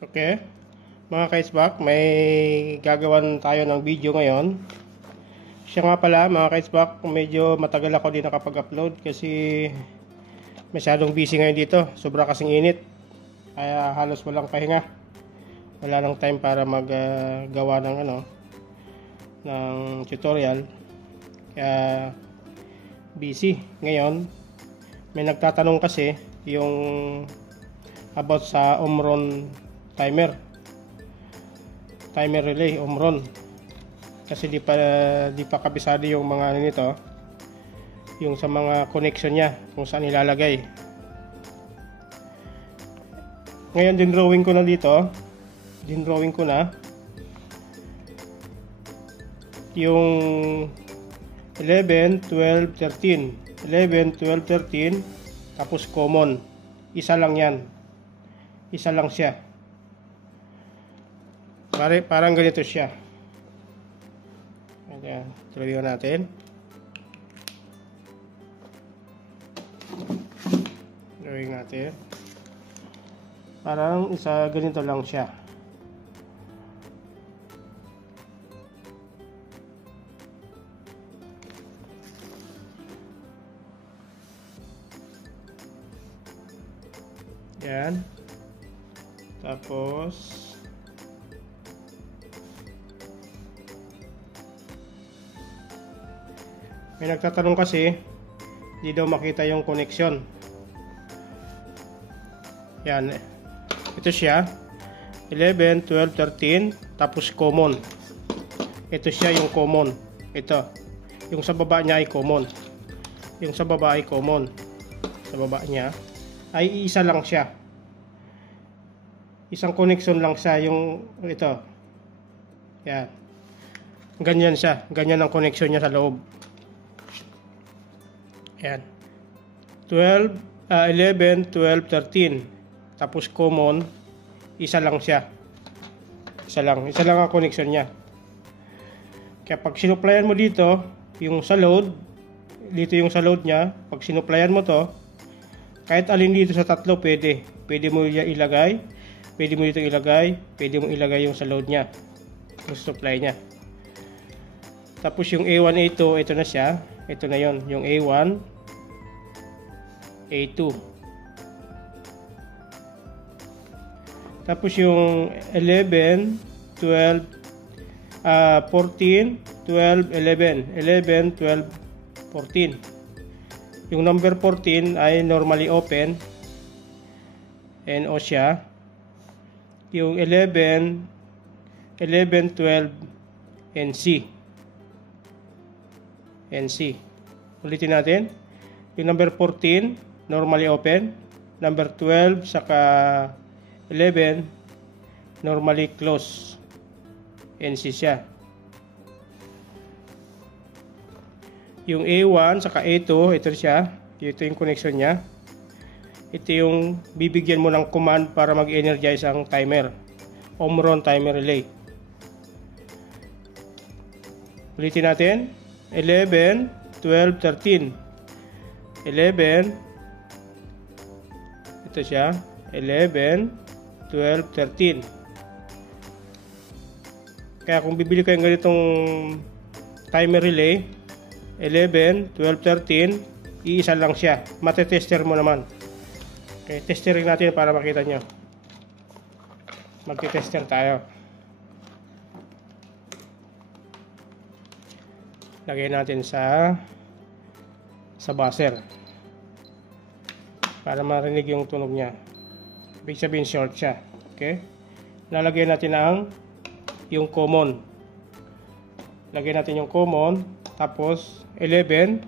Okay, mga ka-SBAC, may gagawan tayo ng video ngayon. Siya nga pala, mga ka-SBAC, medyo matagal ako din nakapag-upload kasi masyadong busy ngayon dito. Sobra kasing init, kaya halos walang pahinga. Wala nang time para maggawa ng ng tutorial. Kaya busy ngayon. May nagtatanong kasi yung about sa Omron timer relay Omron, kasi di pa kabisado yung mga nito, yung sa mga connection niya kung saan ilalagay. Ngayon dinrawing ko na yung 11, 12, 13 11, 12, 13 tapos common, isa lang yan, isa lang siya. Parang ganito siya. Ayan, tuloy natin. Drawing natin. Parang isa ganito lang siya. Ayan. Tapos may nagtatanong kasi, di daw makita yung connection. Yan. Ito siya. 11, 12, 13. Tapos common. Ito siya yung common. Ito. Yung sa baba niya ay common. Yung sa baba ay common. Sa baba niya ay isa lang siya. Isang connection lang siya. Yung ito. Yan. Ganyan siya. Ganyan ang connection niya sa loob. Ayan. 11, 12, 13. Tapos common, isa lang siya. Isa lang ang connection niya. Kaya pag sinuplayan mo dito, yung sa load, dito yung sa load niya, pag sinuplayan mo to, kahit alin dito sa tatlo pwede. Pwede mo ilagay, pwede mo dito ilagay, pwede mo ilagay yung sa load niya, yung supply niya. Tapos yung A1, A2, ito na siya. Ito na yon, yung A1, A2. Tapos yung 11, 12, 14, 12, 11. 11, 12, 14. Yung number 14 ay normally open. NO siya. Yung 11, 12, NC. NC. Ulitin natin. Yung number 14, normally open. Number 12, saka 11, normally close. NC siya. Yung A1, saka A2, ito siya. Ito yung connection niya. Ito yung bibigyan mo ng command para mag-energize ang timer. Omron timer relay. Ulitin natin. 11, 12, 13. 11. Ito siya. 11, 12, 13. Kaya kung bibili kayo ng ganitong timer relay, 11, 12, 13, iisa lang siya. Matetester mo naman. Okay, testerin natin para makita nyo. Magte-tester tayo. Lagay natin sa buzzer para marinig yung tunog niya. Ibig sabihin short siya. Okay? Lalagay natin yung common. Lagay natin yung common. Tapos 11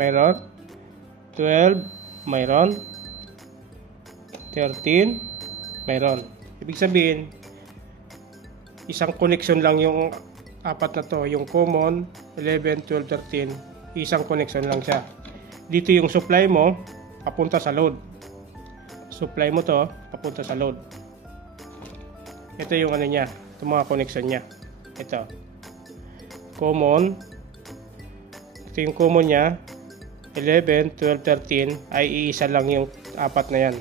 mayroon, 12 mayroon, 13 mayroon. Ibig sabihin isang connection lang yung apat na to, yung common, 11, 12, 13, isang connection lang siya. Dito yung supply mo, papunta sa load. Supply mo to, papunta sa load. Ito yung niya, itong mga connection niya. Ito. Common. Ito yung common niya. 11, 12, 13 ay iisa lang yung apat na yan.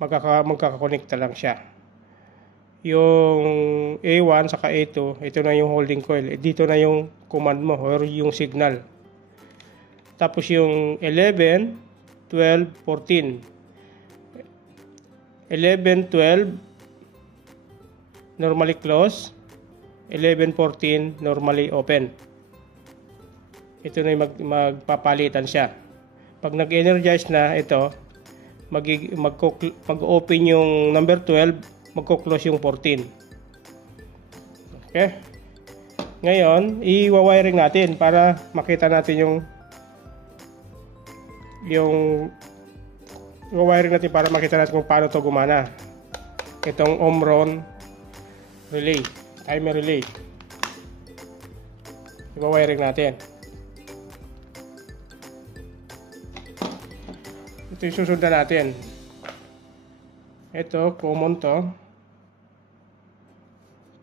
magkakakonekta lang siya. Yung A1 saka A2, ito na yung holding coil. Dito na yung command mo or yung signal. Tapos yung 11, 12, 14. 11, 12 normally close. 11, 14 normally open. Ito na yung magpapalitan siya. Pag nag-energize na ito, mag-open yung number 12, magko-close yung 14. Okay? Ngayon, i-wiring natin para makita natin yung wiring natin para makita natin kung paano to gumana. Itong Omron relay, timer relay. I-wiring natin. Ito yung susundan natin. Ito, common to.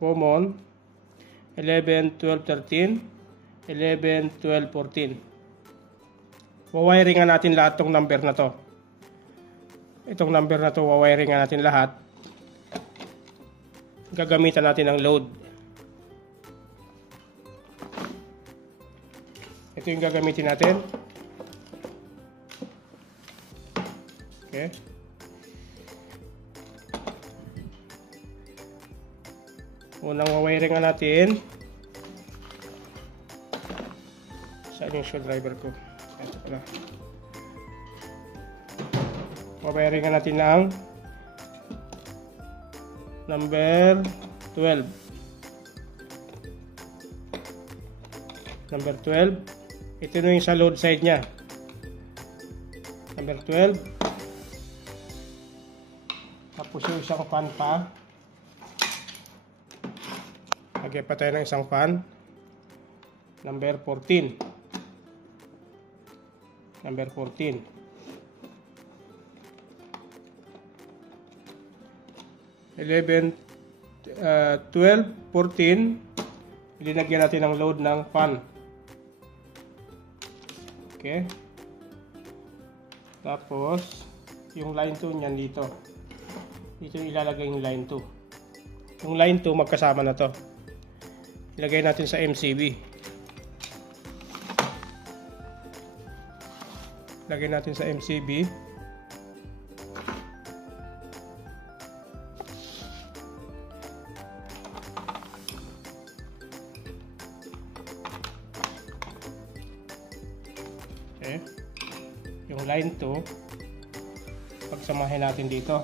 Common. 11, 12, 13. 11, 12, 14. Wawiringan natin lahat tong number na to. Itong number na to, wawiringan natin lahat. Gagamitan natin ang load. Ito yung gagamitin natin. Okay. Unang wawiringan natin. Saan yung screwdriver ko? Ito pala. Wawiringan natin ng number 12. Number 12. Ito na yung sa load side nya. Number 12. Tapos yung isang fan pa. Lagyan pa tayo ng isang fan. Number 14. Number 14. 11, 12, 14. Linagyan natin ng load ng fan. Okay. Tapos, yung line 2 niyan dito. Dito ilalagay yung line 2. Yung line 2 magkasama na to. Ilagay natin sa MCB. Lagay natin sa MCB. Okay. Yung line 2 pagsamahin natin dito.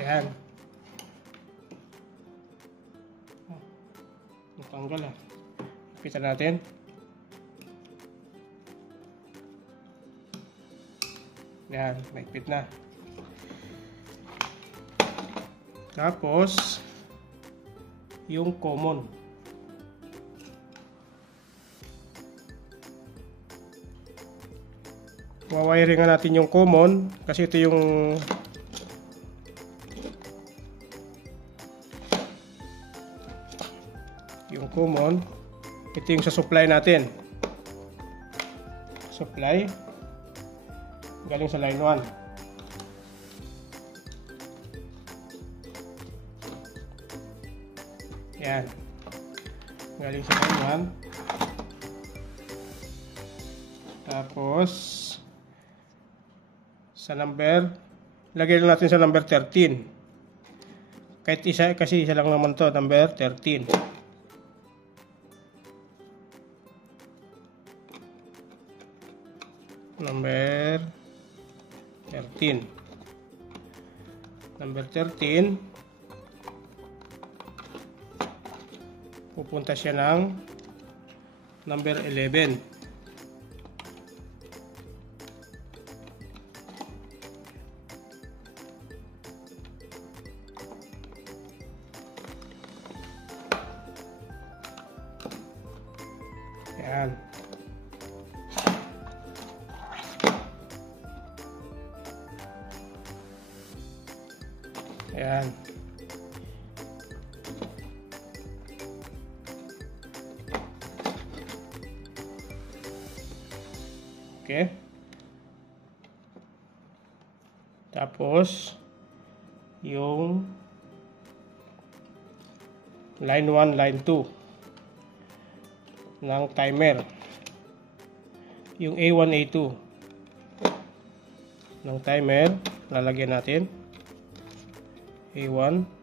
Ayan. Natanggal ah. Ipitan natin. Ayan, maipit na. Tapos, yung common. Wawiringan natin yung common kasi ito yung common. Ito yung sa supply natin. Supply galing sa line 1. Yan. Galing sa line 1. Tapos sa number, lagay lang natin sa number 13. Kahit isa, kasi isa lang naman to, number 13. Number 13. Number 13. Pupunta siya ng number 11. Ayan. Ayan. Okay. Tapos, yung line 1, line 2 ng timer. Yung A1, A2 ng timer, lalagyan natin. A1.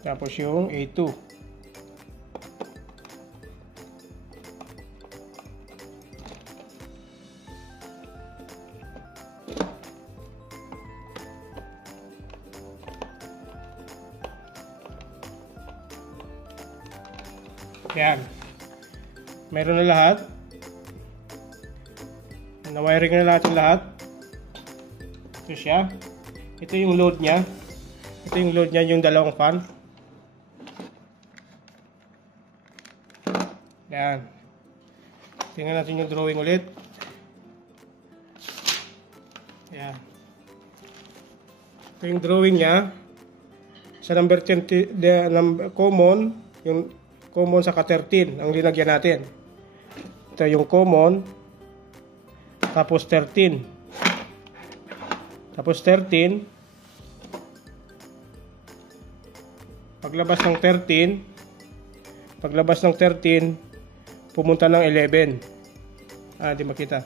Tapos yung A2. Yan. Meron na lahat. Na-wiring na natin lahat. Ito siya. Ito yung load niya. Ito yung load niya, yung dalawang fan. Yan. Tingnan natin yung drawing ulit. Yan. Ito yung drawing niya. Sa number 10, common, yung common saka 13 ang linagyan natin. Ito yung common. Tapos 13. Tapos 13. Paglabas ng 13, pumunta ng 11. Di makita.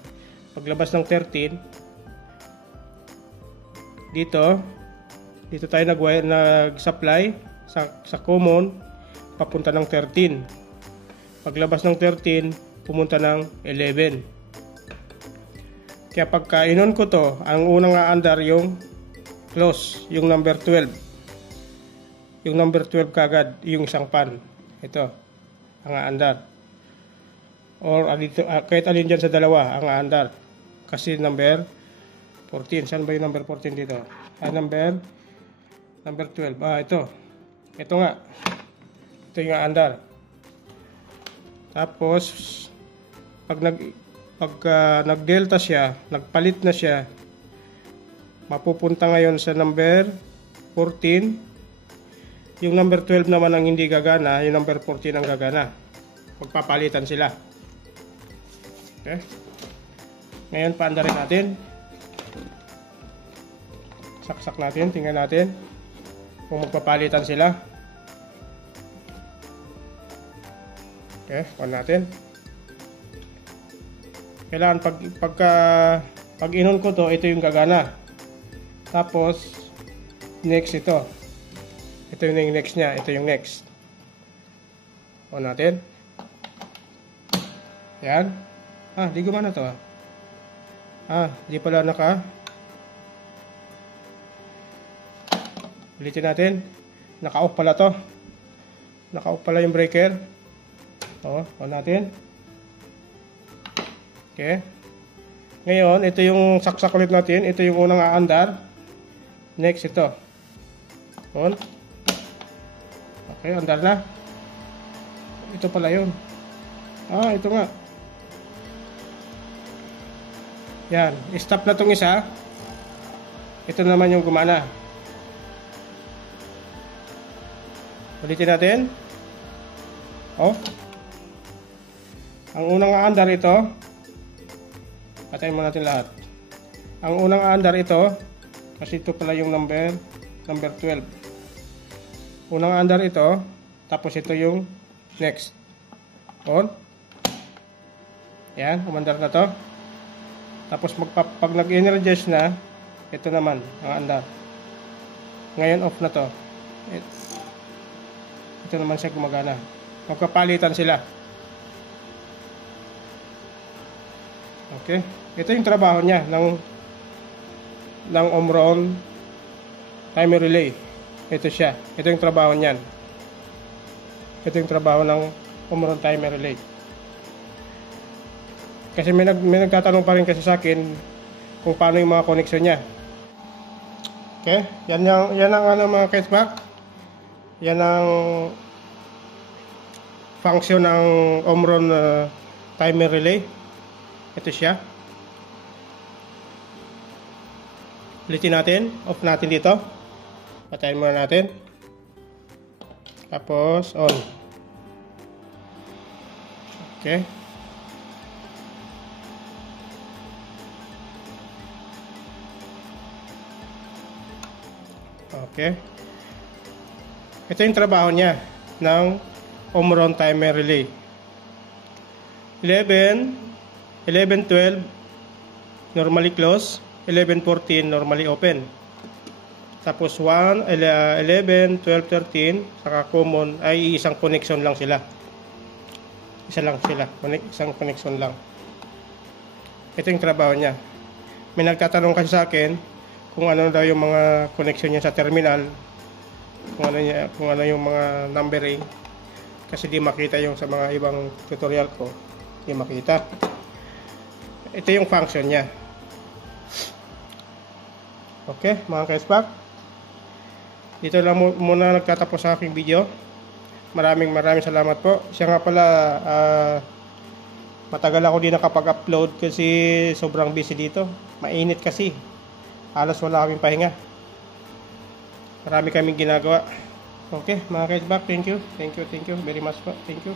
Paglabas ng 13, dito tayo nag-supply sa common, papunta ng 13. Paglabas ng 13, pumunta ng 11. Kaya pagka inon ko to, ang unang aandar yung close, yung number 12. Yung number 12 kagad, yung isang pan. Ito, ang aandar. Or kahit alin dyan sa dalawa, ang aandar. Kasi number 14. Saan ba yung number 14 dito? Number 12. Ito. Ito nga. Ito yung aandar. Tapos, pag nag-delta siya, nagpalit na siya, mapupunta ngayon sa number 14. Yung number 12 naman ang hindi gagana, yung number 14 ang gagana. Magpapalitan sila. Okay. Ngayon, paandarin natin. Saksak natin, tingnan natin kung magpapalitan sila. Okay, on natin. Kailangan pag inon ko to, ito yung gagana. Tapos next ito. Ito yung next niya, ito yung next. On natin. Yan. Di gumana to. Di pala ulitin natin. Naka-off pala to. Naka-off pala yung breaker. On natin. Okay. Ngayon, ito yung saksak ulit natin. Ito yung unang aandar. Next, ito. On. Okay, andar na. Ito pala yun. Ito nga. Yan. Stop na itong isa. Ito naman yung gumana. Ulitin natin. Off. Ang unang aandar ito. Patayin mo natin lahat. Ang unang aandar ito, kasi ito pala yung number 12. Unang aandar ito, tapos ito yung next. On. Yan, umandar na to. Tapos pag nag-energize na, ito naman ang andar. Ngayon off na to. Ito naman siya gumagana. Magkapalitan sila. Okay. Ito yung trabaho niya ng Omron timer relay. Ito siya. Ito yung trabaho niyan. Ito yung trabaho ng Omron timer relay. Kasi may nagtatanong pa rin kasi sa akin kung paano yung mga connection niya. Okay? Yan ang mga cashback. Yan ang function ng Omron timer relay. Ito siya. Ulitin natin. Off natin dito. Patayin muna natin. Tapos on. Okay. Okay. Ito yung trabaho niya ng Omron timer relay. 11, 11:12 normally close, 11:14 normally open. Tapos 1, 11, 12, 13 saka common ay isang connection lang sila. Isa lang sila, isang connection lang. Ito yung trabaho niya. May nagtatanong kasi sa akin kung ano daw yung mga connection niya sa terminal, kung ano yung mga numbering, kasi di makita yung sa mga ibang tutorial ko, di makita. Ito yung function niya. Okay, mga ka-SPAC, dito lang muna nagtatapos sa aking video. Maraming salamat po. Siya nga pala, matagal ako din nakapag-upload kasi sobrang busy dito. Mainit kasi. Halos wala kaming pahinga. Marami kaming ginagawa. Okay, mga ka-SPAC, thank you very much po. Thank you.